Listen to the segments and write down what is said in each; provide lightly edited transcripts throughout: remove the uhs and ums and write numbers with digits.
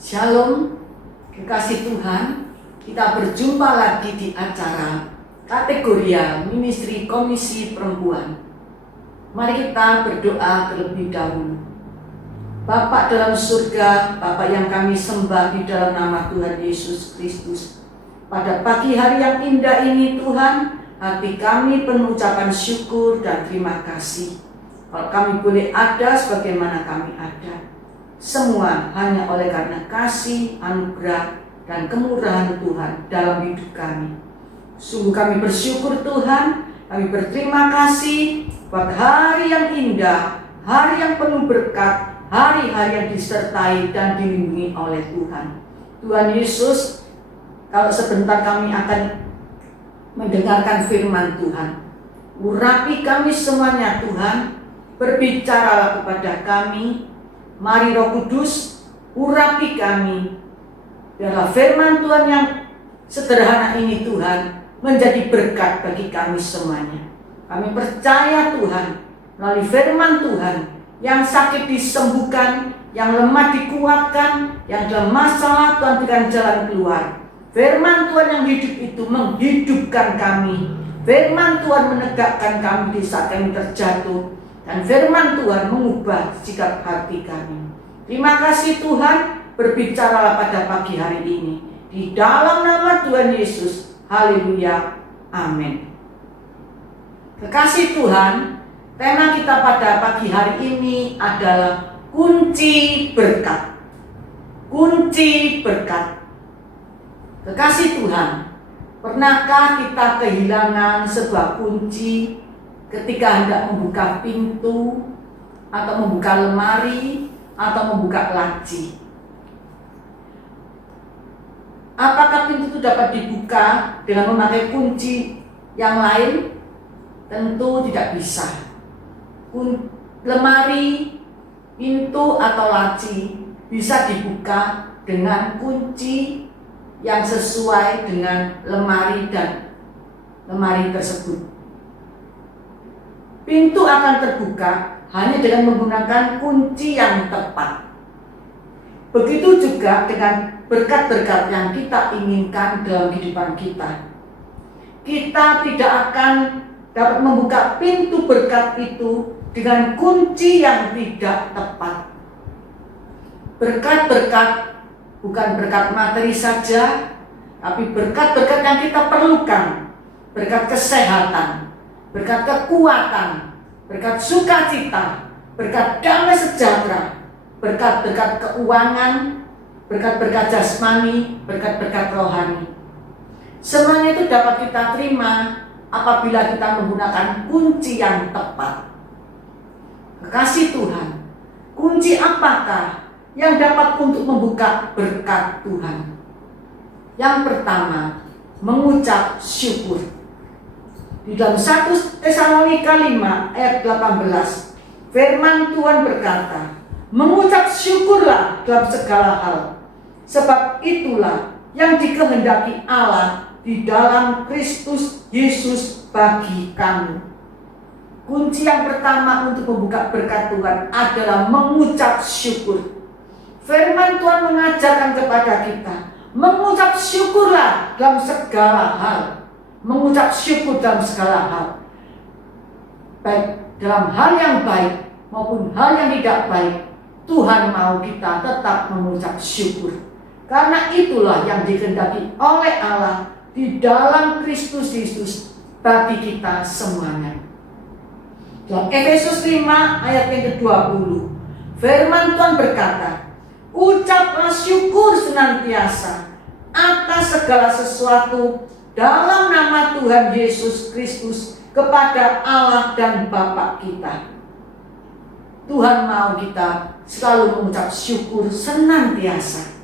Shalom, kekasih Tuhan. Kita berjumpa lagi di acara Kategoria Ministry Komisi Perempuan. Mari kita berdoa terlebih dahulu. Bapa dalam surga, Bapa yang kami sembah di dalam nama Tuhan Yesus Kristus. Pada pagi hari yang indah ini Tuhan, hati kami penuh ucapan syukur dan terima kasih. Kalau kami boleh ada sebagaimana kami ada. Semua hanya oleh karena kasih, anugerah, dan kemurahan Tuhan dalam hidup kami. Sungguh kami bersyukur Tuhan, kami berterima kasih buat hari yang indah, hari yang penuh berkat, hari-hari yang disertai dan dilindungi oleh Tuhan. Tuhan Yesus, kalau sebentar kami akan mendengarkan firman Tuhan, urapi kami semuanya Tuhan, berbicaralah kepada kami. Mari Roh Kudus, urapi kami. Biarlah firman Tuhan yang sederhana ini Tuhan menjadi berkat bagi kami semuanya. Kami percaya Tuhan, melalui firman Tuhan, yang sakit disembuhkan, yang lemah dikuatkan, yang dalam masalah Tuhan berikan jalan keluar. Firman Tuhan yang hidup itu menghidupkan kami. Firman Tuhan menegakkan kami di saat kami terjatuh. Dan firman Tuhan mengubah sikap hati kami. Terima kasih Tuhan, berbicaralah pada pagi hari ini. Di dalam nama Tuhan Yesus, haleluya, amin. Kekasih Tuhan, tema kita pada pagi hari ini adalah kunci berkat. Kunci berkat. Kekasih Tuhan, pernahkah kita kehilangan sebuah kunci ketika hendak membuka pintu, atau membuka lemari, atau membuka laci? Apakah pintu itu dapat dibuka dengan memakai kunci yang lain? Tentu tidak bisa. Lemari, pintu, atau laci bisa dibuka dengan kunci yang sesuai dengan lemari dan lemari tersebut. Pintu akan terbuka hanya dengan menggunakan kunci yang tepat. Begitu juga dengan berkat-berkat yang kita inginkan dalam kehidupan kita. Kita tidak akan dapat membuka pintu berkat itu dengan kunci yang tidak tepat. Berkat-berkat bukan berkat materi saja, tapi berkat-berkat yang kita perlukan. Berkat kesehatan, berkat kekuatan, berkat sukacita, berkat damai sejahtera, berkat-berkat keuangan, berkat-berkat jasmani, berkat-berkat rohani. Semuanya itu dapat kita terima apabila kita menggunakan kunci yang tepat. Kekasih Tuhan, kunci apakah yang dapat untuk membuka berkat Tuhan? Yang pertama, mengucap syukur. Di dalam 1 Tesalonika 5 ayat 18, firman Tuhan berkata, mengucap syukurlah dalam segala hal, sebab itulah yang dikehendaki Allah di dalam Kristus Yesus bagi kamu. Kunci yang pertama untuk membuka berkat Tuhan adalah mengucap syukur. Firman Tuhan mengajarkan kepada kita, mengucap syukurlah dalam segala hal. Mengucap syukur dalam segala hal, baik dalam hal yang baik maupun hal yang tidak baik. Tuhan mau kita tetap mengucap syukur, karena itulah yang dikehendaki oleh Allah di dalam Kristus Yesus bagi kita semuanya. Dalam Efesus 5 ayat yang ke-20, firman Tuhan berkata, ucaplah syukur senantiasa atas segala sesuatu dalam nama Tuhan Yesus Kristus kepada Allah dan Bapa kita. Tuhan mau kita selalu mengucap syukur senantiasa.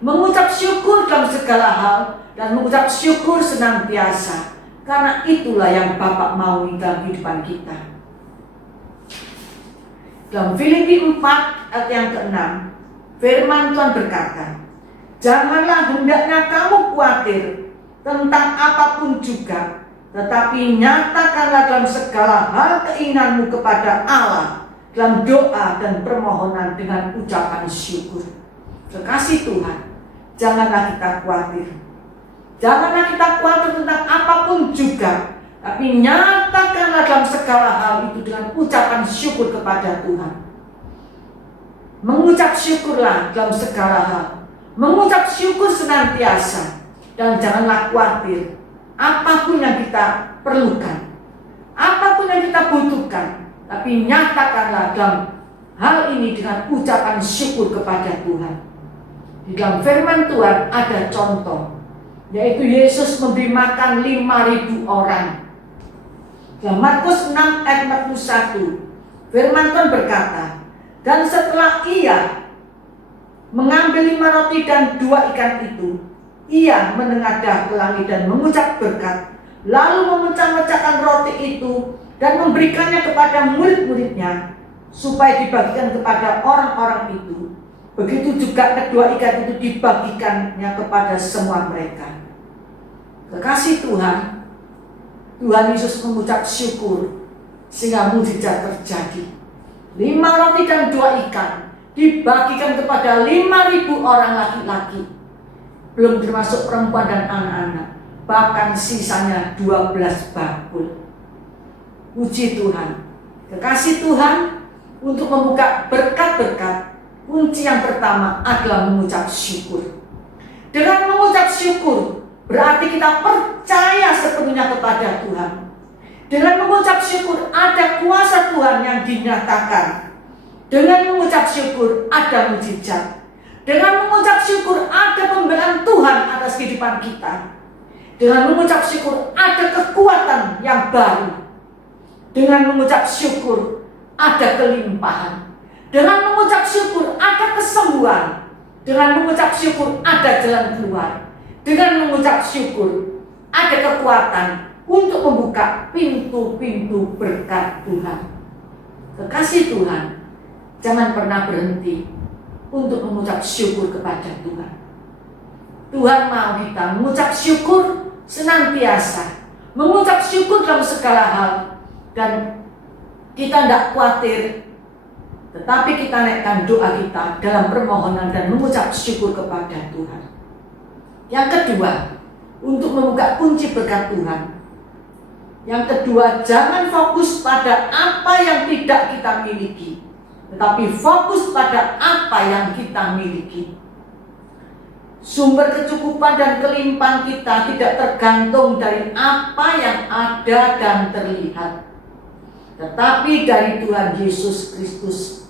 Mengucap syukur dalam segala hal dan mengucap syukur senantiasa. Karena itulah yang Bapa mau dalam kehidupan kita. Dalam Filipi 4 ayat yang ke-6, firman Tuhan berkata, janganlah hendaknya kamu khawatir tentang apapun juga, tetapi nyatakanlah dalam segala hal keinginanmu kepada Allah dalam doa dan permohonan dengan ucapan syukur. Kekasih Tuhan, janganlah kita khawatir. Janganlah kita khawatir tentang apapun juga, tapi nyatakanlah dalam segala hal itu dengan ucapan syukur kepada Tuhan. Mengucap syukurlah dalam segala hal. Mengucap syukur senantiasa. Dan janganlah khawatir. Apapun yang kita perlukan, apapun yang kita butuhkan, tapi nyatakanlah dalam hal ini dengan ucapan syukur kepada Tuhan. Di dalam firman Tuhan ada contoh, yaitu Yesus memberi makan 5.000 orang. Dalam Markus 6 ayat 41, firman Tuhan berkata, dan setelah ia mengambil 5 roti dan 2 ikan itu, ia menengadah ke langit dan mengucap berkat, lalu memecah-mecahkan roti itu dan memberikannya kepada murid-muridnya supaya dibagikan kepada orang-orang itu. Begitu juga kedua ikan itu dibagikannya kepada semua mereka. Kekasih Tuhan, Tuhan Yesus mengucap syukur sehingga mukjizat terjadi. 5 roti dan 2 ikan dibagikan kepada 5.000 orang laki-laki, belum termasuk perempuan dan anak-anak, bahkan sisanya 12 bakul. Puji Tuhan. Kekasih Tuhan, untuk membuka berkat-berkat, kunci yang pertama adalah mengucap syukur. Dengan mengucap syukur, berarti kita percaya sepenuhnya kepada Tuhan. Dengan mengucap syukur, ada kuasa Tuhan yang dinyatakan. Dengan mengucap syukur, ada mujizat. Dengan mengucap syukur, ada pembelaan Tuhan atas kehidupan kita. Dengan mengucap syukur, ada kekuatan yang baru. Dengan mengucap syukur, ada kelimpahan. Dengan mengucap syukur, ada kesembuhan. Dengan mengucap syukur, ada jalan keluar. Dengan mengucap syukur, ada kekuatan untuk membuka pintu-pintu berkat Tuhan. Kekasih Tuhan, jangan pernah berhenti untuk mengucap syukur kepada Tuhan. Tuhan mau kita mengucap syukur senantiasa, mengucap syukur dalam segala hal, dan kita tidak khawatir, tetapi kita naikkan doa kita dalam permohonan dan mengucap syukur kepada Tuhan. Yang kedua, untuk membuka kunci berkat Tuhan. Yang kedua, jangan fokus pada apa yang tidak kita miliki, tetapi fokus pada apa yang kita miliki. Sumber kecukupan dan kelimpahan kita tidak tergantung dari apa yang ada dan terlihat, tetapi dari Tuhan Yesus Kristus.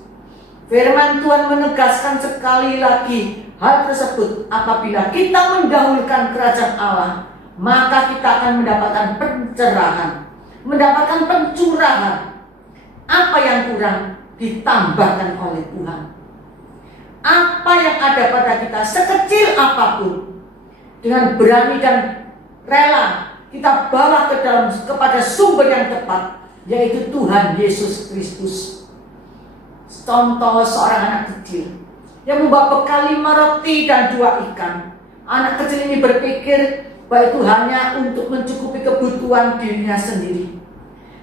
Firman Tuhan menegaskan sekali lagi hal tersebut. Apabila kita mendahulukan kerajaan Allah, maka kita akan mendapatkan pencerahan, mendapatkan pencurahan. Apa yang kurang ditambahkan oleh Tuhan. Apa yang ada pada kita sekecil apapun, dengan berani dan rela kita bawa ke dalam kepada sumber yang tepat, yaitu Tuhan Yesus Kristus. Contoh seorang anak kecil yang membawa bekal 5 roti dan 2 ikan. Anak kecil ini berpikir bahwa itu hanya untuk mencukupi kebutuhan dirinya sendiri.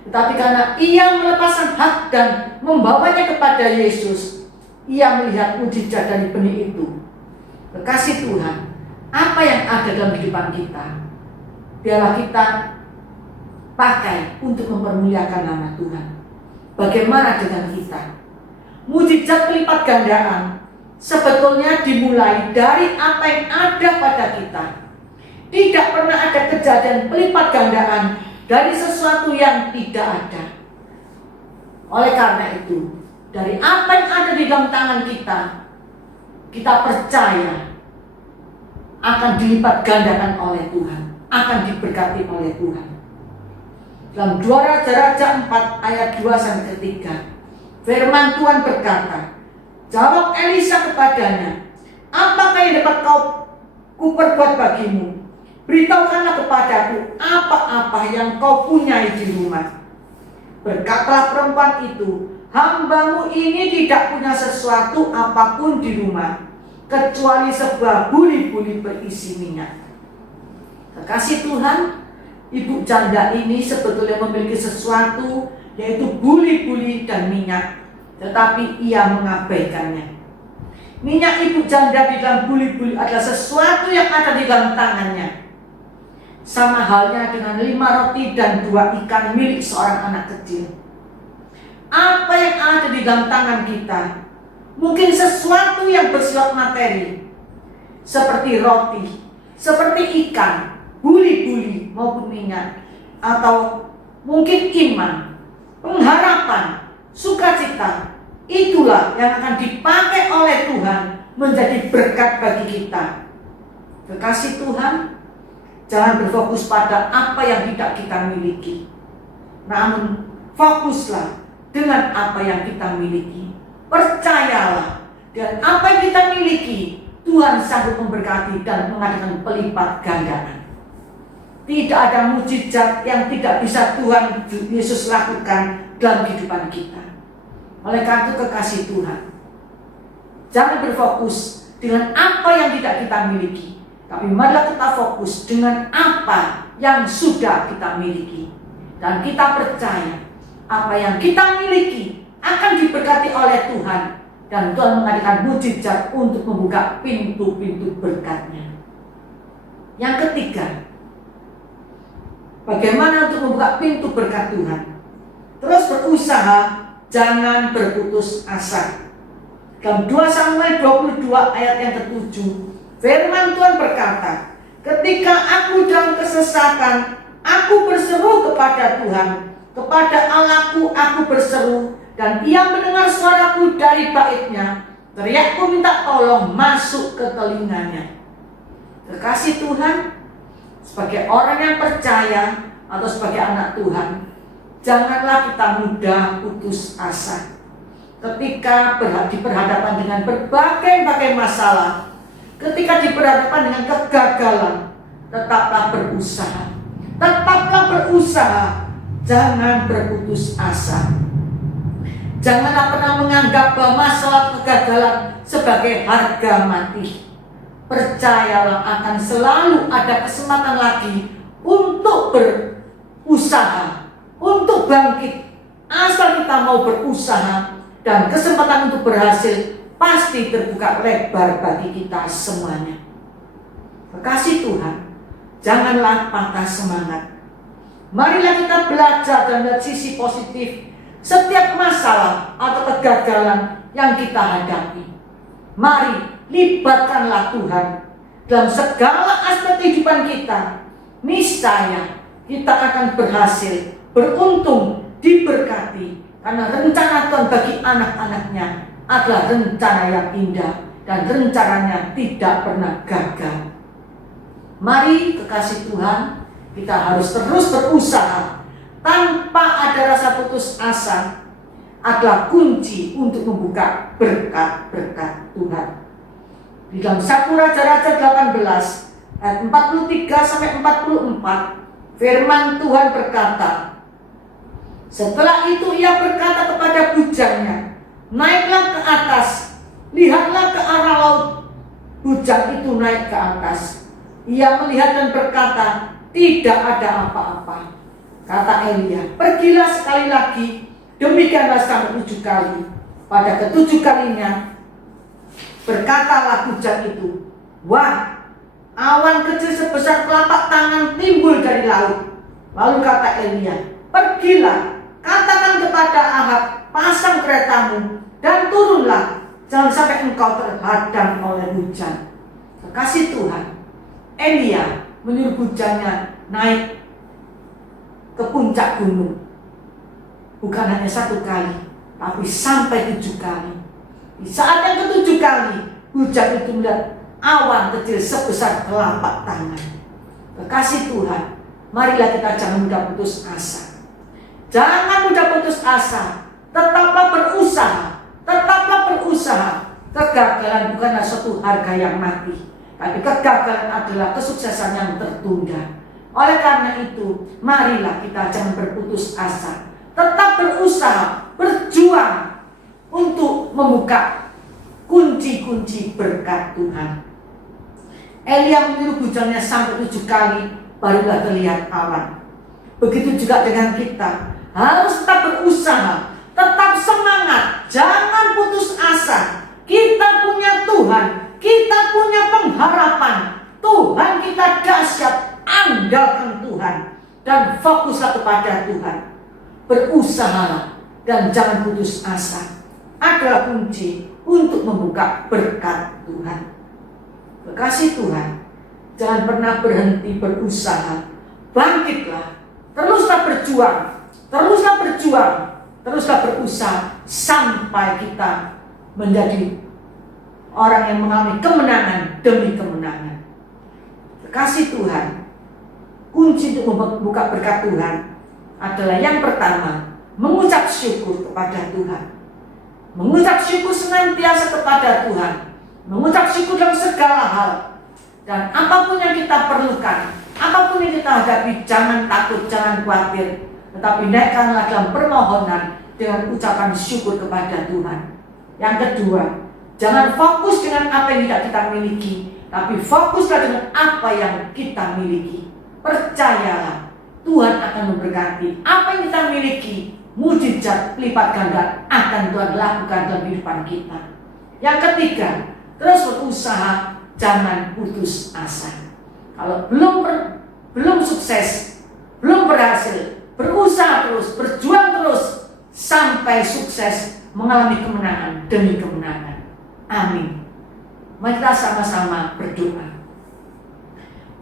Tetapi karena ia melepaskan hak dan membawanya kepada Yesus, ia melihat mujizat dari benih itu. Kekasih Tuhan, apa yang ada dalam kehidupan kita, biarlah kita pakai untuk mempermuliakan nama Tuhan. Bagaimana dengan kita? Mujizat pelipat gandaan sebetulnya dimulai dari apa yang ada pada kita. Tidak pernah ada kejadian pelipat gandaan dari sesuatu yang tidak ada. Oleh karena itu, dari apa yang ada di dalam tangan kita, kita percaya akan dilipat gandakan oleh Tuhan, akan diberkati oleh Tuhan. Dalam 2 Raja-Raja 4 ayat 2-3, firman Tuhan berkata, jawab Elisa kepadanya, apakah yang dapat ku perbuat bagimu? Beritahukanlah kepadaku apa-apa yang kau punyai di rumah. Berkatalah perempuan itu, hambamu ini tidak punya sesuatu apapun di rumah, kecuali sebuah buli-buli berisi minyak. Kekasih Tuhan, ibu janda ini sebetulnya memiliki sesuatu, yaitu buli-buli dan minyak, tetapi ia mengabaikannya. Minyak ibu janda di dalam buli-buli adalah sesuatu yang ada di dalam tangannya. Sama halnya dengan 5 roti dan 2 ikan milik seorang anak kecil. Apa yang ada di dalam tangan kita mungkin sesuatu yang bersifat materi, seperti roti, seperti ikan, buli-buli maupun minyak, atau mungkin iman, pengharapan, sukacita. Itulah yang akan dipakai oleh Tuhan menjadi berkat bagi kita. Kekasih Tuhan, jangan berfokus pada apa yang tidak kita miliki, namun fokuslah dengan apa yang kita miliki. Percayalah, dan apa yang kita miliki Tuhan sanggup memberkati dan mengadakan pelipat gandaan. Tidak ada mujizat yang tidak bisa Tuhan Yesus lakukan dalam kehidupan kita. Oleh karena itu kekasih Tuhan, jangan berfokus dengan apa yang tidak kita miliki, tapi marilah kita fokus dengan apa yang sudah kita miliki. Dan kita percaya apa yang kita miliki akan diberkati oleh Tuhan, dan Tuhan mengadakan mujizat untuk membuka pintu-pintu berkat-Nya. Yang ketiga, bagaimana untuk membuka pintu berkat Tuhan? Terus berusaha, jangan berputus asa. Dalam 2 Samuel 22 ayat yang ke-7, firman Tuhan berkata, ketika aku dalam kesesakan, aku berseru kepada Tuhan, kepada Allahku aku berseru, dan Ia mendengar suaraku dari bait-Nya. Teriakku minta tolong masuk ke telinganya. Kekasih Tuhan, sebagai orang yang percaya atau sebagai anak Tuhan, janganlah kita mudah putus asa. Ketika diperhadapkan dengan berbagai masalah, ketika diperhadapkan dengan kegagalan, tetaplah berusaha. Tetaplah berusaha. Jangan berputus asa. Janganlah pernah menganggap bahwa masalah kegagalan sebagai harga mati. Percayalah akan selalu ada kesempatan lagi untuk berusaha, untuk bangkit. Asal kita mau berusaha, dan kesempatan untuk berhasil pasti terbuka lebar bagi kita semuanya. Kekasih Tuhan, janganlah patah semangat. Marilah kita belajar dan melihat sisi positif setiap masalah atau kegagalan yang kita hadapi. Mari libatkanlah Tuhan dalam segala aspek kehidupan kita. Niscaya kita akan berhasil, beruntung, diberkati, karena rencana Tuhan bagi anak-anaknya adalah rencana yang indah, dan rencananya tidak pernah gagal. Mari kekasih Tuhan, kita harus terus berusaha tanpa ada rasa putus asa. Adalah kunci untuk membuka berkat-berkat Tuhan. Di dalam 1 Raja-Raja 18 ayat 43-44, firman Tuhan berkata, setelah itu ia berkata kepada bujangnya, naiklah ke atas, lihatlah ke arah laut. Bujang itu naik ke atas. Ia melihat dan berkata, tidak ada apa-apa. Kata Elia, pergilah sekali lagi, demikianlah sampai 7 kali. Pada ke-7 kalinya, berkatalah bujang itu, wah, awan kecil sebesar telapak tangan timbul dari laut. Lalu kata Elia, pergilah, katakan kepada Ahab, pasang keretamu dan turunlah, jangan sampai engkau terhadang oleh hujan. Kekasih Tuhan, Elia menyuruh bujangnya naik ke puncak gunung. Bukan hanya 1 kali, tapi sampai 7 kali. Di saat yang ke-7 kali, bujang itu melihat awan kecil sebesar telapak tangan. Kekasih Tuhan, marilah kita jangan mudah putus asa. Jangan mudah putus asa. Tetaplah berusaha. Tetaplah berusaha. Kegagalan bukanlah suatu harga yang mati, tapi kegagalan adalah kesuksesan yang tertunda. Oleh karena itu, marilah kita jangan berputus asa. Tetap berusaha, berjuang untuk membuka kunci-kunci berkat Tuhan. Elia menyuruh bujangnya sampai 7 kali, barulah terlihat awan. Begitu juga dengan kita. Harus tetap berusaha, tetap semangat, jangan putus asa. Kita punya Tuhan, kita punya pengharapan. Tuhan kita dahsyat, andalkan Tuhan dan fokuslah kepada Tuhan. Berusahalah dan jangan putus asa. Adalah kunci untuk membuka berkat Tuhan. Kekasih Tuhan, jangan pernah berhenti berusaha. Bangkitlah, teruslah berjuang, teruslah berjuang, teruslah berusaha sampai kita menjadi orang yang mengalami kemenangan demi kemenangan. Kekasih Tuhan, kunci untuk membuka berkat Tuhan adalah yang pertama, mengucap syukur kepada Tuhan. Mengucap syukur senantiasa kepada Tuhan. Mengucap syukur dalam segala hal. Dan apapun yang kita perlukan, apapun yang kita hadapi, jangan takut, jangan khawatir. Tetapi naikkanlah dalam permohonan dengan ucapan syukur kepada Tuhan. Yang kedua, jangan fokus dengan apa yang tidak kita miliki, tapi fokuslah dengan apa yang kita miliki. Percayalah, Tuhan akan memberkati apa yang kita miliki. Mujizat lipat ganda akan Tuhan lakukan dalam kehidupan kita. Yang ketiga, terus berusaha, jangan putus asa. Kalau belum sukses, belum berhasil, berusaha terus, berjuang terus sampai sukses, mengalami kemenangan demi kemenangan. Amin. Mari kita sama-sama berdoa.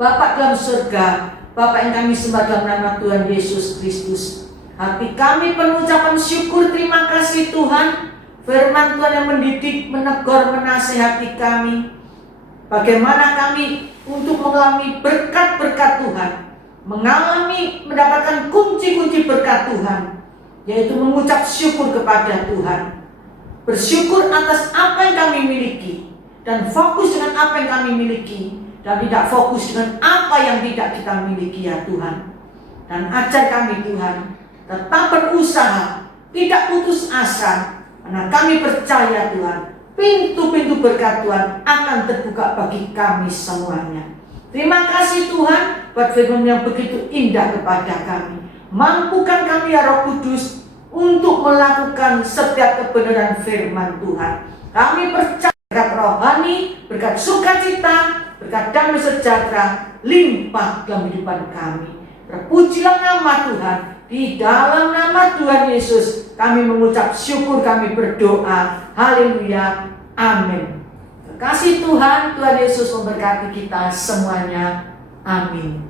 Bapa dalam surga, Bapa yang kami sembah dalam nama Tuhan Yesus Kristus, hati kami penuh ucapan syukur, terima kasih Tuhan. Firman Tuhan yang mendidik, menegur, menasihati kami. Bagaimana kami untuk mengalami berkat-berkat Tuhan, mendapatkan kunci-kunci berkat Tuhan, yaitu mengucap syukur kepada Tuhan. Bersyukur atas apa yang kami miliki, dan fokus dengan apa yang kami miliki, dan tidak fokus dengan apa yang tidak kita miliki ya Tuhan. Dan ajar kami Tuhan, tetap berusaha, tidak putus asa, karena kami percaya Tuhan, pintu-pintu berkat Tuhan akan terbuka bagi kami semuanya. Terima kasih Tuhan buat firman yang begitu indah kepada kami. Mampukan kami ya Roh Kudus untuk melakukan setiap kebenaran firman Tuhan. Kami percaya berkat rohani, berkat sukacita, berkat damai sejahtera limpah dalam kehidupan kami. Terpujilah nama Tuhan. Di dalam nama Tuhan Yesus kami mengucap syukur, kami berdoa. Haleluya. Amin. Terima kasih Tuhan. Tuhan Yesus memberkati kita semuanya. Amin.